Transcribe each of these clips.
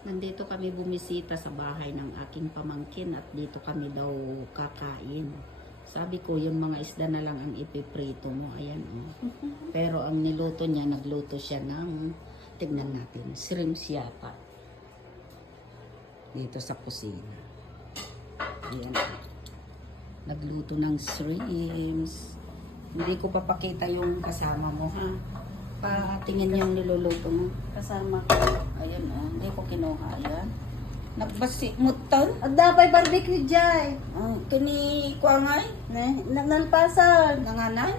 Nandito kami bumisita sa bahay ng aking pamangkin at dito kami daw kakain. Sabi ko, yung mga isda na lang ang ipiprito mo. Ayan, oh. Pero ang niluto niya, nagluto siya ng, tignan natin, shrimps yata. Dito sa kusina. Ayan. Nagluto ng shrimps. Hindi ko papakita yung kasama mo, ha? Patingin yung niluluto mo. Kasama ko. Ayan, oh. Hindi ko kinuha. Ayan. Nagbasi mo ton. Ang dapay barbecue jay. Oh, kini kuangay. Nanpasan. Nanganay.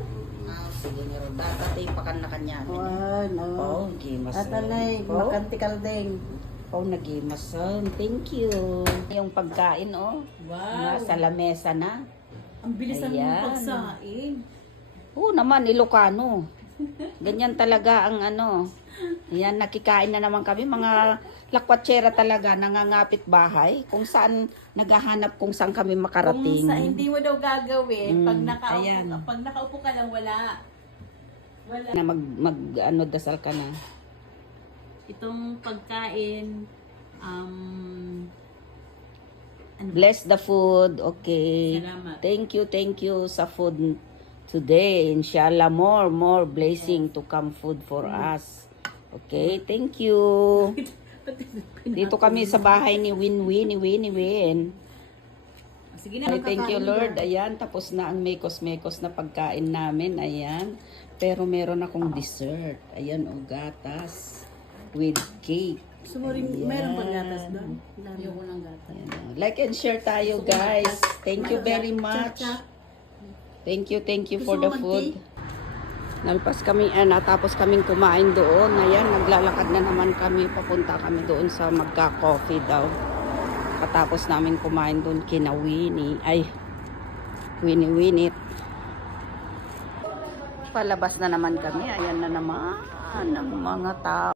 Sige nero. Datatay pa kan na kanya. Wan, Oh, gimas. Atanay, makantikal ding. Oh, nagimasan. Thank you. Yung pagkain, oh. Wow. Nasa lamesa na. Ang bilis ng Ayan. pagsaing. Oo naman, Ilocano. Ganyan talaga ang ano. Yan, nakikain na naman kami. Mga lakwatsera talaga, nangangapit bahay. Kung saan naghahanap kung saan kami makarating. Kung sa hindi mo daw gagawin, Mm, pag ayan. nakaupo ka lang, wala. Wala. Na ano, dasal ka na. Itong pagkain, Bless the food. Okay. Salamat. Thank you sa food today. Inshallah, more blessing to come food for us. Okay, thank you. Dito kami sa bahay ni Win. Sige na, Thank you, Lord. Ayan, tapos na ang mekos-mekos na pagkain namin. Ayan. Pero meron akong dessert. Ayan, o gatas with cake. Gusto mo rin, mayroon pang gatas doon? Ayoko ng gatas. Ayan, o. Like and share tayo, guys. Thank you very much. Thank you for the food. Nalpas kami, natapos kaming kumain doon. Ayan, naglalakad na naman kami. Papunta kami doon sa magka-coffee daw. Katapos namin kumain doon kina Winnie. Ay, Winnie. Palabas na naman kami. Ayan na naman ang mga tao.